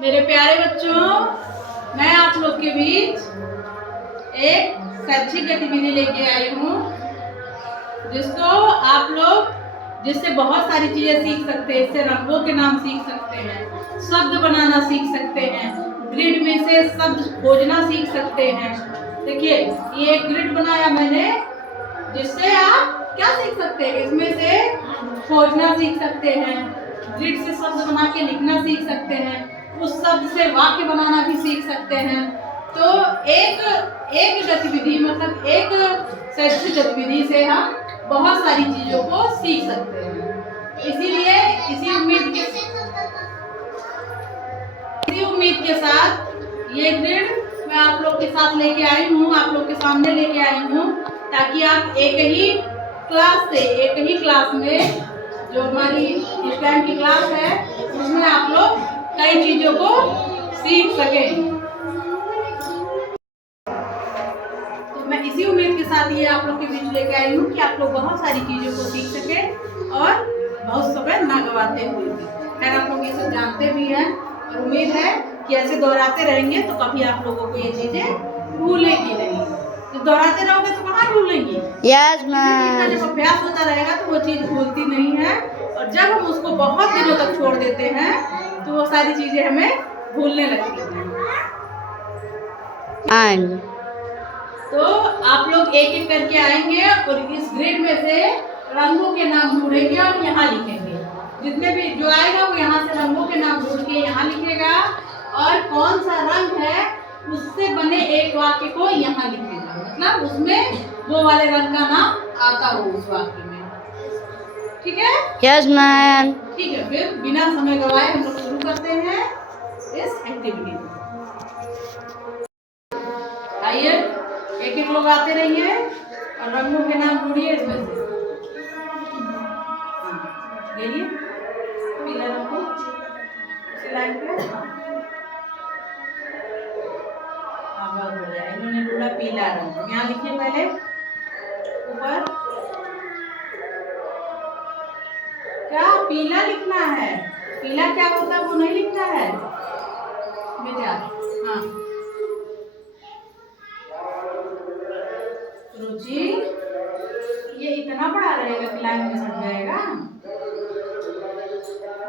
मेरे प्यारे बच्चों, मैं आप लोग के बीच एक शैक्षिक गतिविधि लेके आई हूँ जिसको आप लोग जिससे बहुत सारी चीजें सीख सकते हैं। इससे रंगों के नाम सीख सकते हैं, शब्द बनाना सीख सकते हैं, ग्रिड में से शब्द खोजना सीख सकते हैं। देखिए, ये एक ग्रिड बनाया मैंने जिससे आप क्या सीख सकते हैं, इसमें से खोजना सीख सकते हैं, ग्रिड से शब्द बना के लिखना सीख सकते हैं, उस शब्द से वाक्य बनाना भी सीख सकते हैं। तो एक गतिविधि मतलब एक शैक्षिक गतिविधि से हम बहुत सारी चीजों को सीख सकते हैं। इसीलिए इसी उम्मीद के साथ ये ग्रिड मैं आप लोग के साथ लेके आई हूँ, आप लोग के सामने लेके आई हूँ, ताकि आप एक ही क्लास में जो हमारी इस टाइम की क्लास है उसमें आप लोग कई चीजों को सीख सकें। तो मैं इसी उम्मीद के साथ ये आप लोग के बीच लेके आई हूँ कि आप लोग बहुत सारी चीजों को सीख सकें और बहुत समय ना गवाते हुए भी। खैर, आप लोग ये सब जानते भी हैं और उम्मीद है कि ऐसे दोहराते रहेंगे तो कभी आप लोगों को ये चीजें भूलेगी नहीं। तो दोहराते रहोगे तो कहाँ भूलेंगी? Yes ma'am. जब अभ्यास होता रहेगा तो वो चीज भूलती नहीं है, और जब हम उसको बहुत दिनों तक छोड़ देते हैं तो वो सारी चीजें हमें भूलने लगती हैं। तो आप लोग एक एक करके आएंगे और इस ग्रिड में से रंगों के नाम ढूंढेंगे और यहाँ लिखेंगे। जितने भी जो आएगा वो यहाँ से रंगों के नाम ढूंढ के यहाँ लिखेगा, और कौन सा रंग है उससे बने एक वाक्य को यहाँ लिखेगा, मतलब उसमें वो वाले रंग का नाम आता हो उस वाक्य में। ठीक है? Yes ma'am. ठीक है, फिर बिना समय गवाए हम लोग शुरू करते हैं इस एक्टिविटी को। आइए, एक एक लोग आते रहिए और रंगों के नाम ढूंढिए इसमें से। देखिए, पीला रंग को उसी लाइन पे। बहुत बढ़िया, इन्होंने ढूंढा पीला रंग। यहाँ लिखिए पहले ऊपर, क्या पीला लिखना है? पीला क्या होता है वो नहीं लिखना है बेटा। हाँ, रुचि, ये इतना बड़ा रहेगा कि लाइन में सट जाएगा।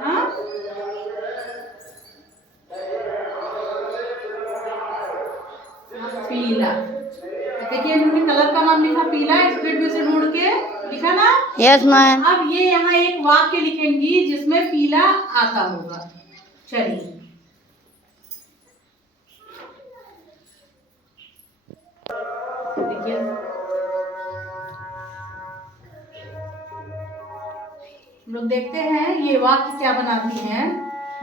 हाँ, पीला। देखिए, इन्होंने कलर का नाम लिखा पीला, इस ग्रिड में से ढूंढ के लिखा ना। Yes ma'am. अब ये यहाँ एक वाक्य लिखेंगी जिसमें पीला आता होगा। चलिए, देखिए, हम लोग देखते हैं ये वाक्य क्या बनाती हैं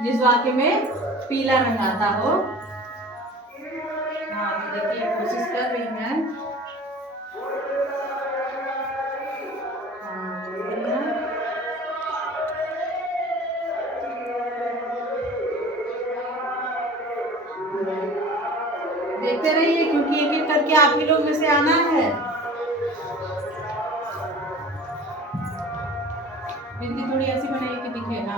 जिस वाक्य में पीला रंग आता हो। हाँ, तो देखिए, कोशिश कर रही हैं। देखते रहिए क्योंकि एक एक करके आप ही लोग में से आना है। बिंदी थोड़ी ऐसी बनाइए कि दिखे ना।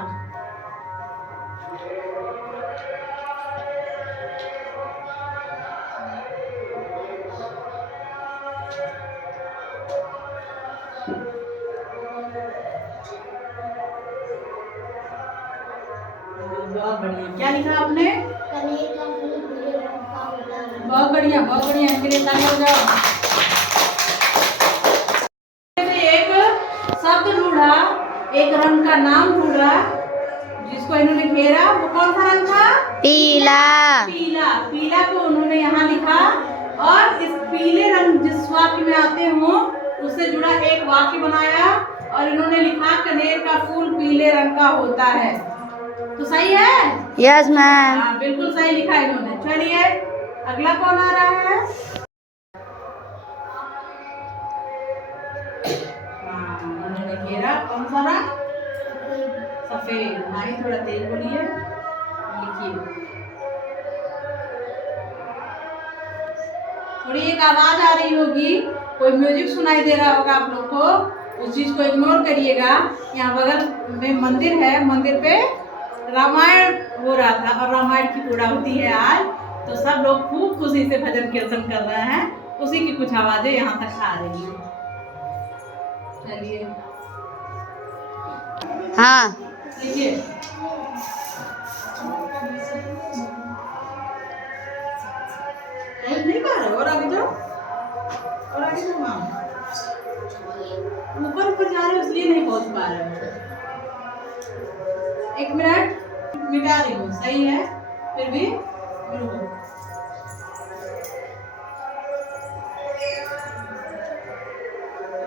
बहुत बढ़िया, क्या लिखा आपने? बहुत बढ़िया, बहुत बढ़िया, इनके लिए ताली हो जाओ। एक शब्द ढूंढा, एक रंग का नाम ढूंढा जिसको इन्होंने घेरा, वो कौन सा रंग था? पीला। पीला। पीला को उन्होंने यहाँ लिखा, और इस पीले रंग जिस वाक्य में आते हो उससे जुड़ा एक वाक्य बनाया और इन्होंने लिखा कनेर का फूल पीले रंग का होता है। तो सही है? Yes ma'am. हाँ, बिल्कुल सही लिखा इन्होंने। चलिए, अगला कौन आ रहा है? हाँ, उन्होंने घेरा, कौन सा रंग? सफेद। माही थोड़ा तेज बोलिए, लिखिए। थोड़ी एक आवाज आ रही होगी, कोई म्यूजिक सुनाई दे रहा होगा आप लोग को, उस चीज को इग्नोर करिएगा। यहाँ बगल में मंदिर है, मंदिर पे रामायण हो रहा था और रामायण की पूर्णाहुति है आज, तो सब लोग खूब खुशी से भजन कीर्तन कर रहे हैं। उसी की कुछ आवाजें यहाँ तक आ रही हैं। चलिए हाँ लीजिए। नहीं पा रहे और आगे जाओ, और आगे जाओ माम। ऊपर ऊपर जा रहे हो इसलिए नहीं पहुंच पा रहे हो। 1 मिनट मिटा रही हूँ, सही है फिर भी रुको।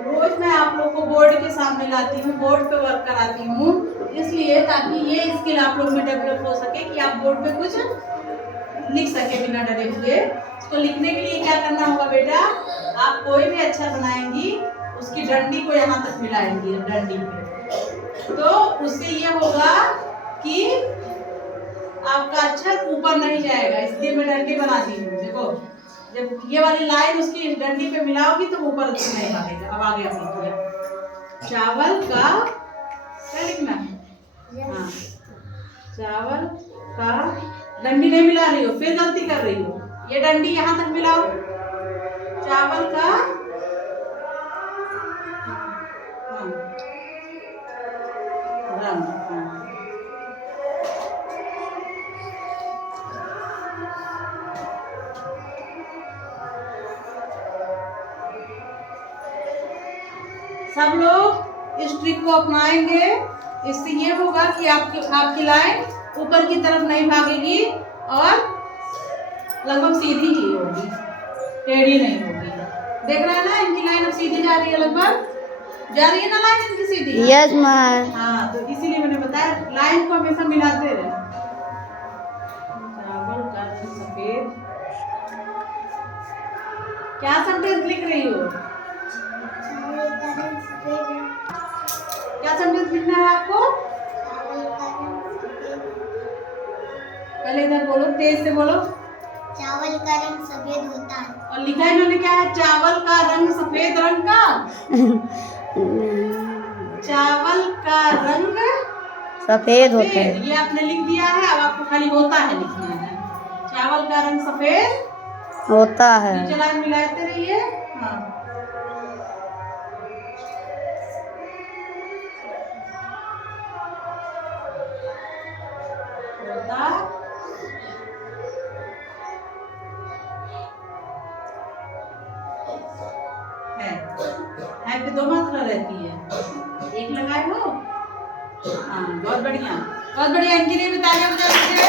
रोज मैं आप लोग को बोर्ड के सामने लाती हूँ, बोर्ड पे वर्क कराती हूँ, इसलिए ताकि ये स्किल आप लोग में डेवलप हो सके कि आप बोर्ड पे कुछ लिख सके बिना डरे हुए। इसको लिखने के लिए क्या करना होगा बेटा, आप कोई भी अक्षर बनाएंगी उसकी डंडी को यहाँ तक मिलाएंगी, डंडी पे, तो उससे ये होगा कि आपका अक्षर ऊपर नहीं जाएगा। इसलिए मैं डंडी बना दी हूँ। देखो जब ये वाली लाइन उसकी डंडी पे मिलाओगी तो ऊपर नहीं भागेगा। अब आगे आप लिखिए, चावल का क्या लिखना है? हाँ, चावल का डंडी नहीं मिला रही हो, फिर गलती कर रही हो। ये डंडी यहाँ तक मिलाओ, चावल का हाँ, रंग। हाँ। सब लोग इस ट्रिक को अपनाएंगे, इससे ये होगा कि आपकी लाइन ऊपर की तरफ नहीं भागेगी और लगभग सीधी ही होगी, टेढ़ी नहीं होगी। देख रहे हैं ना, इनकी लाइन अब सीधी जा रही है, लगभग जा रही है ना लाइन इनकी सीधी। Yes ma'am. हाँ, तो इसीलिए मैंने बताया लाइन को हमेशा मिलाते रहे। चावल का रंग सफेद, क्या सेंटेंस लिख रही हो? क्या सेंटेंस लिखना है आपको? पहले इधर बोलो, तेज से बोलो। चावल का रंग सफेद होता है। और लिखा है इन्होंने क्या है? चावल का रंग सफेद रंग का। चावल का रंग सफेद होता है। ये आपने लिख दिया है, अब आपको खाली होता है लिखना है। चावल का रंग सफेद होता है। नीचे लाइन मिलाते रहिए। हाँ, होता है पे 2 मात्रा रहती है, एक लगाए हो। हाँ, बहुत बढ़िया, बहुत बढ़िया। इनके लिए भी तालियां बजा दीजिए।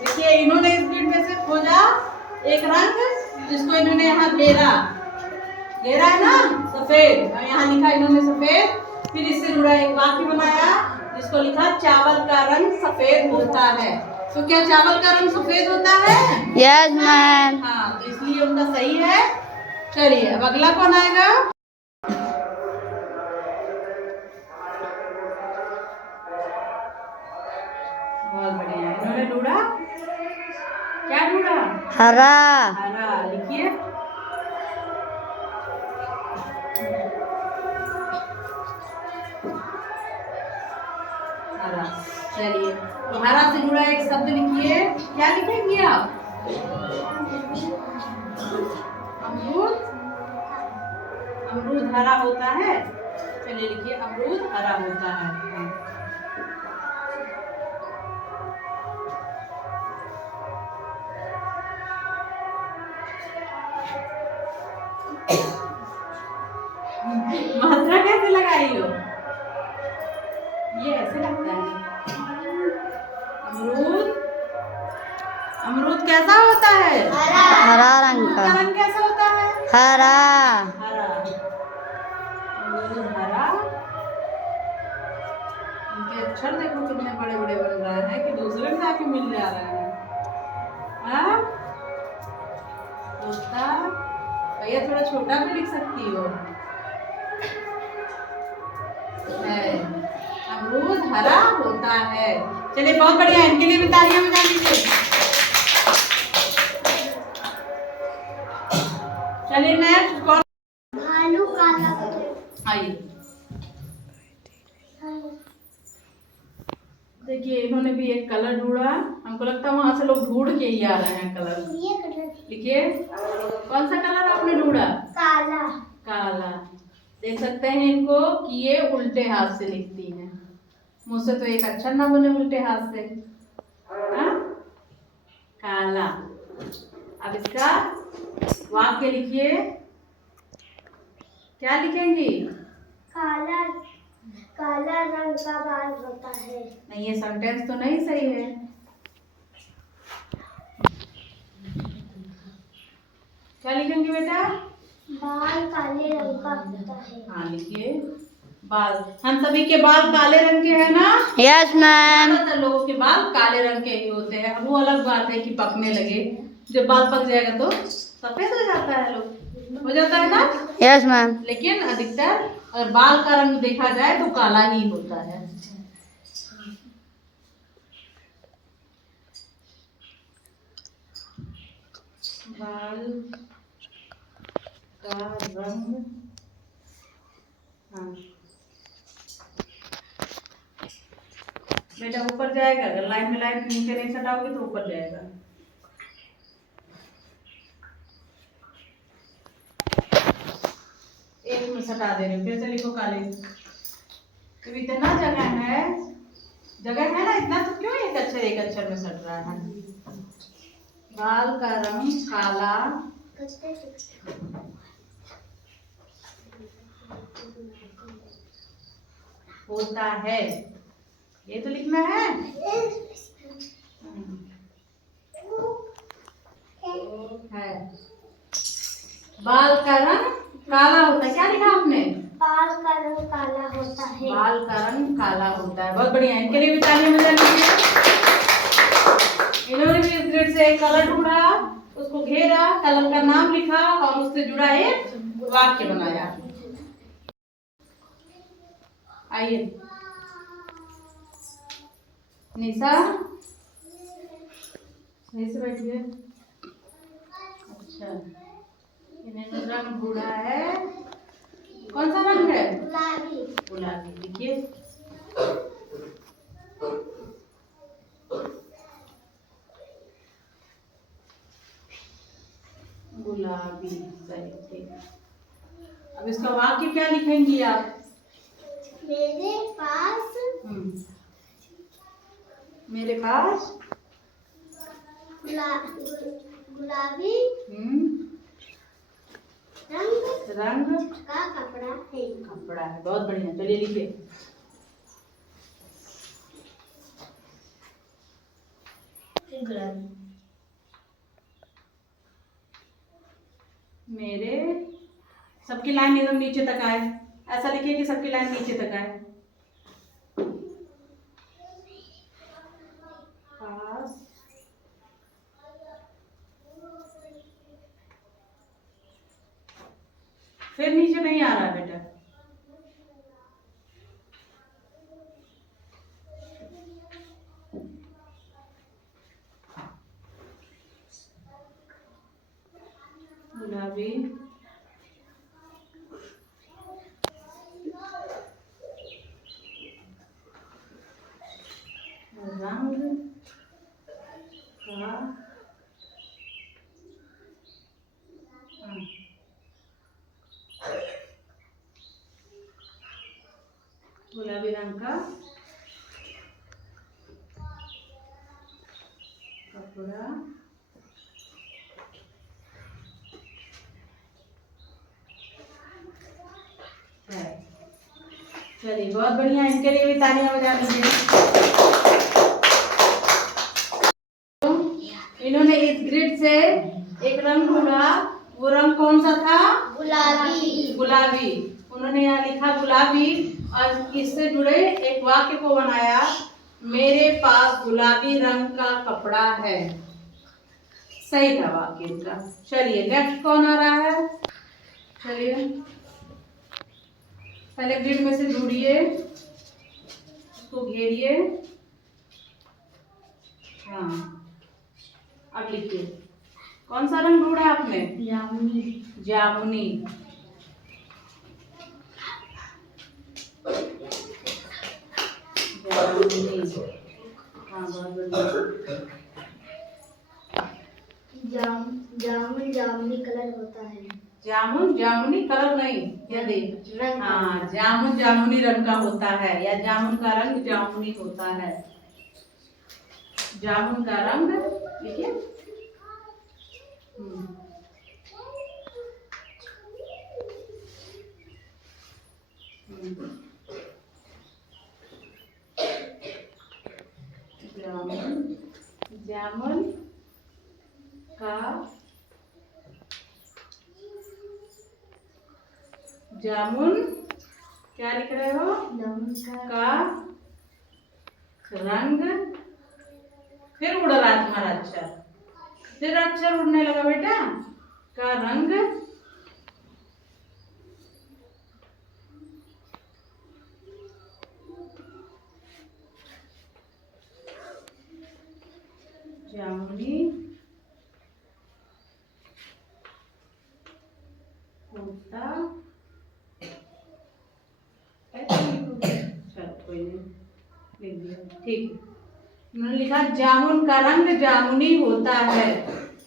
देखिए इन्होंने इस ग्रिड में से खोजा एक रंग जिसको इन्होंने यहाँ घेरा है ना, सफेद। और यहाँ लिखा इन्होंने सफेद, फिर इससे जुड़ा एक वाक्य बनाया जिसको लिखा चावल का रंग सफेद होता है। तो क्या चावल का रंग सफेद होता है? Yes ma'am. हाँ, तो इसलिए उनका सही है। चलिए अब अगला कौन आएगा? बहुत बढ़िया, इन्होंने ढूंढा, क्या ढूंढा? हरा। हरा। लिखिए, हरा। चलिए तो हरा से जुड़ा एक शब्द लिखिए, क्या लिखेंगे आप? अमरूद। अमरूद हरा होता है। चलिए लिखिए, अमरूद हरा होता है। मात्रा कैसे लगाई हो? ये ऐसे लगता है। अमरूद, अमरूद कैसा होता है? हरा रंग अमरूद का। का रंग कैसा होता है? हरा। हरा। अमरूद हरा। इनके अक्षर देखो कितने बड़े बड़े बन रहे हैं कि दूसरे में जाके मिल जा रहे हैं। हाँ, होता भैया थोड़ा छोटा भी लिख सकती हो। अमरूद हरा होता है। चलिए बहुत बढ़िया, इनके लिए भी तालियां बजा दीजिए। चलिए नेक्स्ट कौन? भालू काला। आइए, देखिए इन्होंने भी एक कलर ढूंढा। हमको लगता है वहां से लोग ढूंढ के ही आ रहे हैं कलर। ये कलर लिखिए कौन सा कलर आपने ढूंढा? काला। काला। देख सकते हैं इनको कि ये उल्टे हाथ से लिखती हैं। मुझसे तो एक अक्षर ना बने उल्टे हाथ से। हाँ? काला। अब इसका वाक्य लिखिए। क्या लिखेंगी? काला काला रंग का बाल होता है। नहीं, ये सेंटेंस तो नहीं सही है। क्या लिखेंगे बेटा? बाल काले रंग का होता है। हाँ लिखिए बाल। हम सभी के बाल काले रंग के हैं ना? Yes ma'am. ज्यादातर लोगों के बाल काले रंग के ही होते हैं। अब वो अलग बात है कि पकने लगे, जब बाल पक जाएगा तो सफेद हो जाता है, लोग हो जाता है ना। Yes ma'am. लेकिन अधिकतर अगर बाल का रंग देखा जाए तो काला ही होता है। बाल का रंग, हाँ बेटा ऊपर जाएगा। अगर लाइन में लाइन नीचे नहीं सटाओगे तो ऊपर जाएगा। एक में सटा दे रहे हो, फिर से लिखो काले। तो इतना जगह है ना, इतना तो क्यों एक अक्षर में सट रहा है? बाल का रंग काला होता है, ये तो लिखना है। है बाल का रंग काला होता है। क्या लिखा आपने? बाल का रंग काला होता है। बाल का रंग काला होता है। बहुत बढ़िया, इनके लिए भी तालियां बजा लीजिए। इन्होंने भी इस ग्रिड से एक कलर ढूंढा, उसको घेरा, कलर का नाम लिखा और उससे जुड़ा एक वाक्य बनाया। आइए निशा सही से बैठिए। अच्छा, इन्होंने रंग ढूंढा है। कौन सा रंग है? गुलाबी। गुलाबी। लिखिए गुलाबी। सही, ठीक। अब इसका वाक्य क्या लिखेंगी आप? मेरे पास मेरे पास गुलाबी रंग का कपड़ा है। कपड़ा है। बहुत बढ़िया, चलिए लिखिए। मेरे, सबकी लाइन एकदम नीचे तक आए। ऐसा लिखिए कि सबकी लाइन नीचे तक आए। पास फिर नीचे नहीं आ रहा है बेटा। गुलाबी रंग का गुलाबी रंग का कपड़ा है। चलिए बहुत बढ़िया, इनके लिए भी तालियां बजा लीजिए। इन्होंने इस ग्रिड से एक रंग ढूंढा। वो रंग कौन सा था? गुलाबी। गुलाबी। उन्होंने यहाँ लिखा गुलाबी और इससे जुड़े एक वाक्य को बनाया। मेरे पास गुलाबी रंग का कपड़ा है। सही था वाक्य इनका। चलिए नेक्स्ट कौन आ रहा है? चलिए पहले ग्रिड में से ढूंढिए, उसको घेरिए। हाँ अब लिखिए। कौन सा रंग ढूंढा आपने? जामुनी। जामुनी। जामुनी। हाँ बहुत बढ़िया। जामुन जामुनी कलर होता है। जामुन जामुनी कलर नहीं, क्या देख, रंग। हाँ जामुन जामुनी रंग का होता है, या जामुन का रंग जामुनी होता है। जामुन का रंग, देखिए। जामुन जामुन का जामुन क्या लिख रहे हो? जामुन का रंग, फिर उड़ रहा तुम्हारा अक्षर, फिर अक्षर उड़ने लगा बेटा। का रंग जामुनी होता, चलो कोई नहीं, लिख दिया, ठीक है। मैंने लिखा जामुन का रंग जामुनी होता है।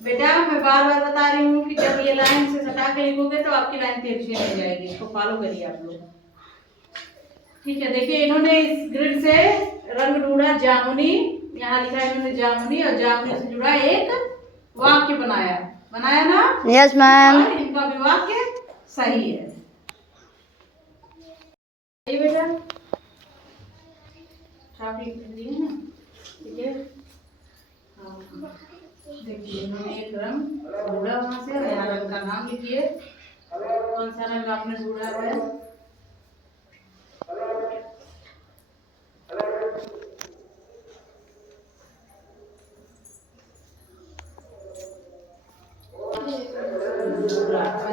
बेटा मैं बार बार बता रही हूँ कि जब ये लाइन से सटा के लिखोगे तो आपकी लाइन तिरछी नहीं जाएगी, इसको फॉलो करिए आप लोग। ठीक है, देखिए इन्होंने इस ग्रिड से रंग ढूंढा जामुनी, यहाँ लिखा है इन्होंने जामुनी, और जामुनी से जुड़ा एक वाक्य बनाया, बनाया ना? Yes ma'am. और इनका भी वाक्य सही है। ये बेटा छाप लिख दी है ना, ठीक है। हाँ देखिए इन्होंने एक रंग ढूंढा वहां से, यहाँ रंग का नाम लिखिए, कौन सा रंग आपने ढूंढा है?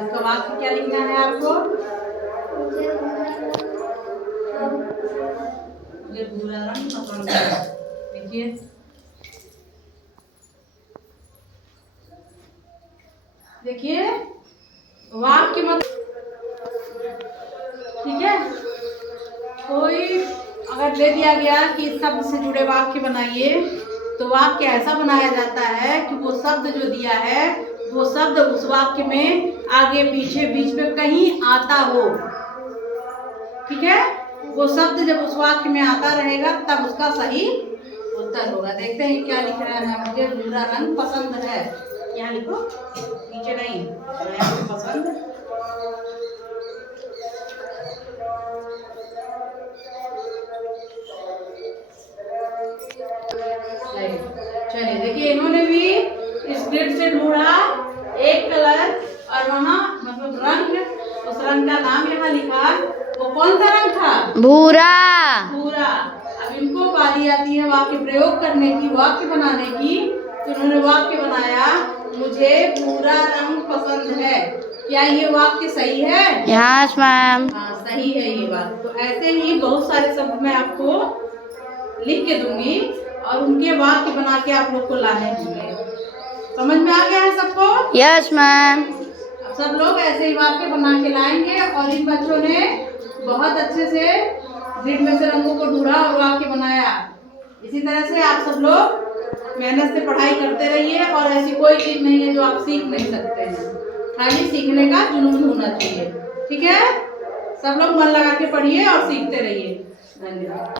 इसका वाक्य क्या लिखना है आपको? मुझे भूरा रंग पसंद है, देखिए। देखिए वाक्य मत, ठीक है। कोई अगर दे दिया गया कि इस शब्द से जुड़े वाक्य बनाइए, तो वाक्य ऐसा बनाया जाता है कि वो शब्द जो दिया है वो शब्द उस वाक्य में आगे पीछे बीच में कहीं आता हो, ठीक है। वो शब्द जब उस वाक्य में आता रहेगा तब उसका सही उत्तर होगा। देखते हैं क्या लिख रहा है। मुझे भूरा रंग पसंद है, यहाँ लिखो, नीचे नहीं, पसंद। चलिए देखिए इन्होंने भी इस ग्रिड से ढूंढा एक कलर, और वहाँ मतलब रंग, उस रंग का नाम यहाँ लिखा, वो कौन सा रंग था? भूरा। भूरा। अब इनको बारी आती है वाक्य प्रयोग करने की, वाक्य बनाने की, तो इन्होंने वाक्य बनाया मुझे भूरा रंग पसंद है। क्या ये वाक्य सही है? Yes ma'am. हाँ सही है ये बात। तो ऐसे ही बहुत सारे शब्द मैं आपको लिख के दूंगी और उनके वाक्य बना के आप लोग को लाने होंगे। समझ में आ गया है सबको? Yes ma'am. अब सब लोग ऐसे ही वाक्य बना के लाएंगे, और इन बच्चों ने बहुत अच्छे से ग्रिड में से रंगों को ढूंढा और वाक्य बनाया। इसी तरह से आप सब लोग मेहनत से पढ़ाई करते रहिए, और ऐसी कोई चीज नहीं है जो आप सीख नहीं सकते हैं, खाली सीखने का जुनून होना चाहिए, ठीक है। सब लोग मन लगा के पढ़िए और सीखते रहिए। धन्यवाद।